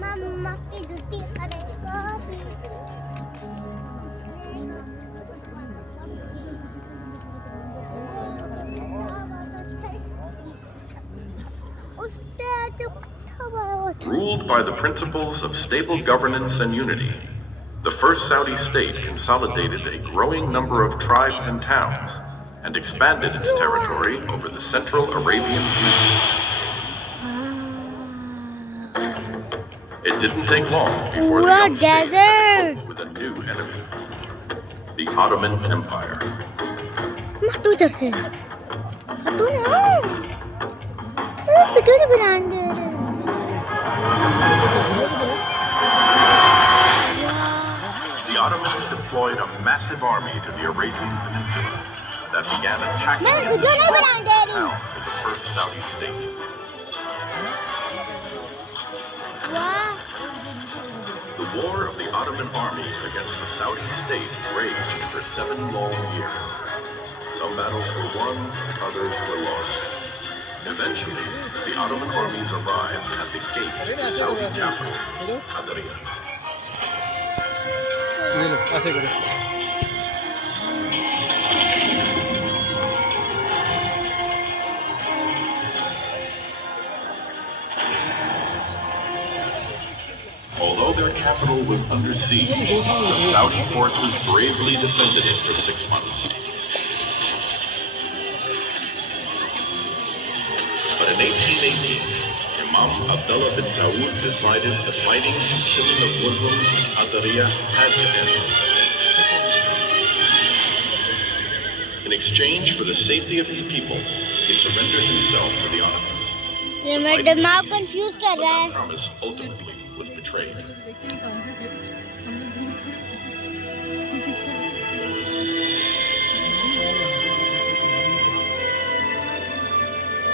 Mamma की जूती अरे coffee Ruled by the principles of stable governance and unity, the first Saudi state consolidated a growing number of tribes and towns and expanded its territory over the Central Arabian Peninsula. It didn't take long before the young state had to cope with a new enemy, the Ottoman Empire. तू इधर से तू ना video नहीं बनाने दे The Ottomans deployed a massive army to the Arabian Peninsula that began attacking the towns of the first Saudi state. The war of the Ottoman army against the Saudi state raged for 7 long years. Some battles were won, others were lost. Eventually, the Ottoman armies arrived at the gates of the Saudi capital, Qadariyah. Although their capital was under siege, the Saudi forces bravely defended it for 6 months. But in 1818, Imam Abdullah bin Saud decided the fighting and killing of Muslims in Qadariyah had to end. In exchange for the safety of his people, he surrendered himself to the Ottomans. ये मैं दिमाग confuse कर रहा है. But that promise ultimately was betrayed.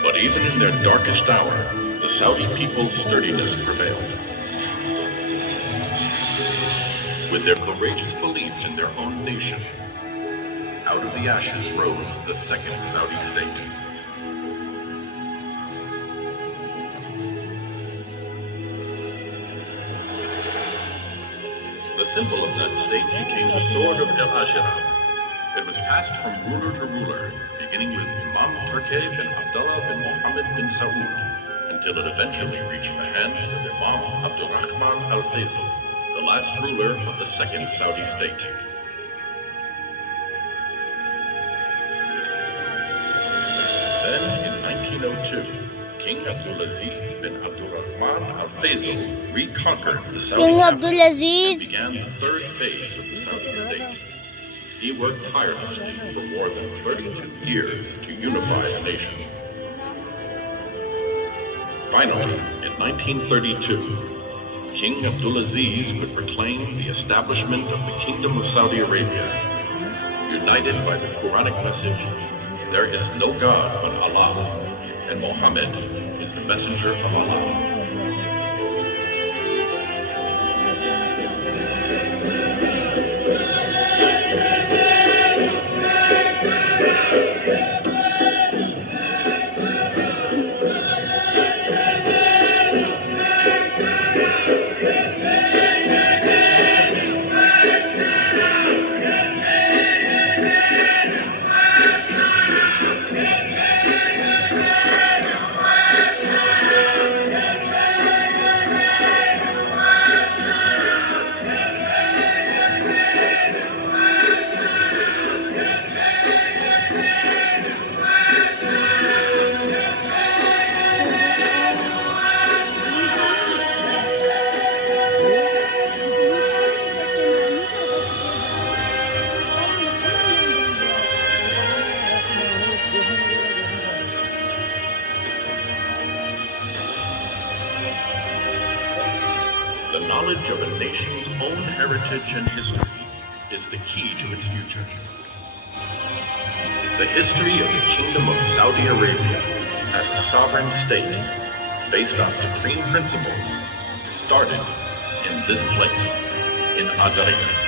But even in their darkest hour, the Saudi people's sturdiness prevailed. With their courageous belief in their own nation, out of the ashes rose the second Saudi state. The symbol of that state became the sword of El Ajra. It was passed from ruler to ruler, beginning with Imam Turki bin Abdullah bin Mohammed bin Saud, until it eventually reached the hands of Imam Abdurrahman al-Faisal, the last ruler of the second Saudi state. Then, in 1902, King Abdulaziz bin Abdurrahman al-Faisal reconquered the Saudi capital and began the third phase of the Saudi state. He worked tirelessly for more than 32 years to unify a nation. Finally, in 1932, King Abdulaziz could proclaim the establishment of the Kingdom of Saudi Arabia, united by the Quranic message, "There is no God but Allah, and Muhammad is the messenger of Allah." The knowledge of a nation's own heritage and history is the key to its future. The history of the Kingdom of Saudi Arabia as a sovereign state based on supreme principles started in this place, in Qadariyah.